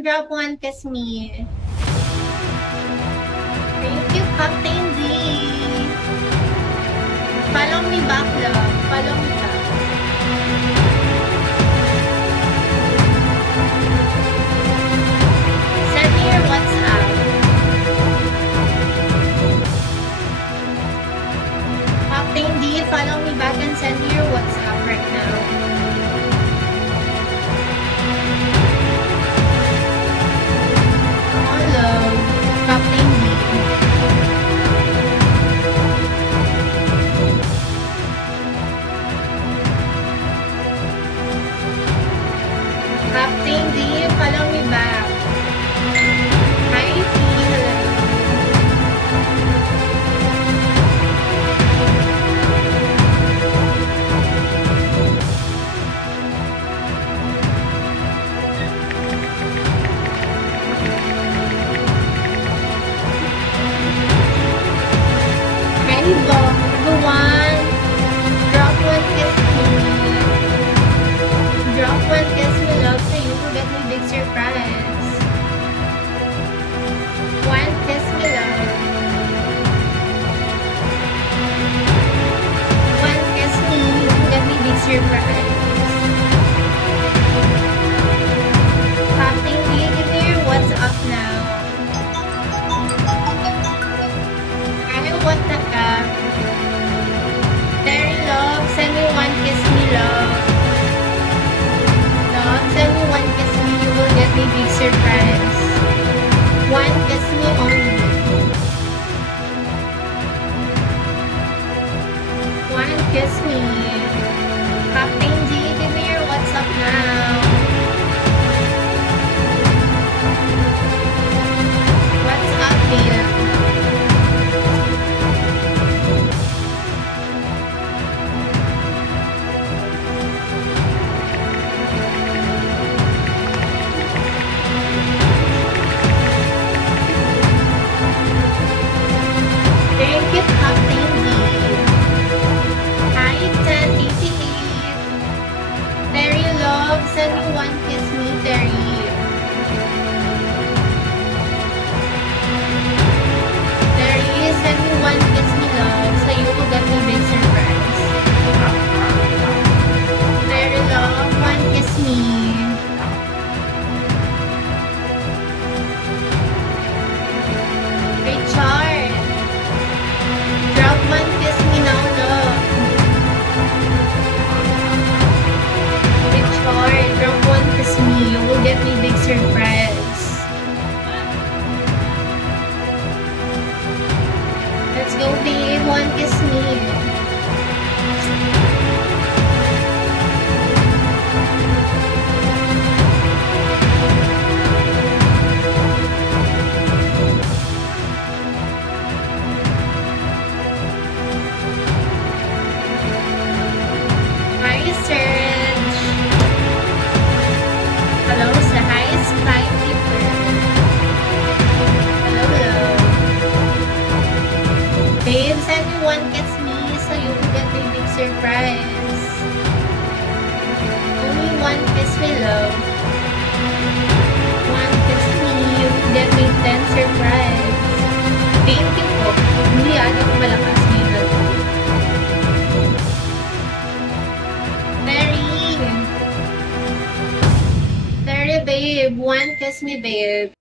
drop one, kiss me. Thank you, Captain D. Follow me back, love. Follow me back. Send me your WhatsApp. Captain D, follow me back and send me your WhatsApp right now. Hello, Captain D. Captain D, follow me back. Hi, P. Hello. Hi, Bob. Everyone. Drop one kiss me. Drop one kiss me, love, so you will get me big surprise. One kiss me, love. One kiss me, you will get me big surprise. Captain D, give me your WhatsApp now. Ano, what the heck? Terry, love, send me one kiss me, love. Love, send me one kiss me, you will get me big surprise. One kiss me only. One kiss me. Captain D, give me your WhatsApp now. What's up, dear? Thank you, Captain D. Hi, 1088. Terry, love, send me one kiss me, Terry. Terry, send me one kiss me, love, so you will get me big surprise. Terry, love, one kiss me. Richard, drop one kiss me now, love. Richard, drop one kiss me. You will get me big surprise. Let's go, babe. One kiss me. Hi, Serge. Hello, sa hi, Skykeeper. Hello, hello. Babe, send me one kiss me so you will get me big surprise. Only one kiss me, love. One kiss me, you will get me 10 surprise. Thank you po. Hindi ako malakas ngayon. Terry, babe, one kiss me, babe.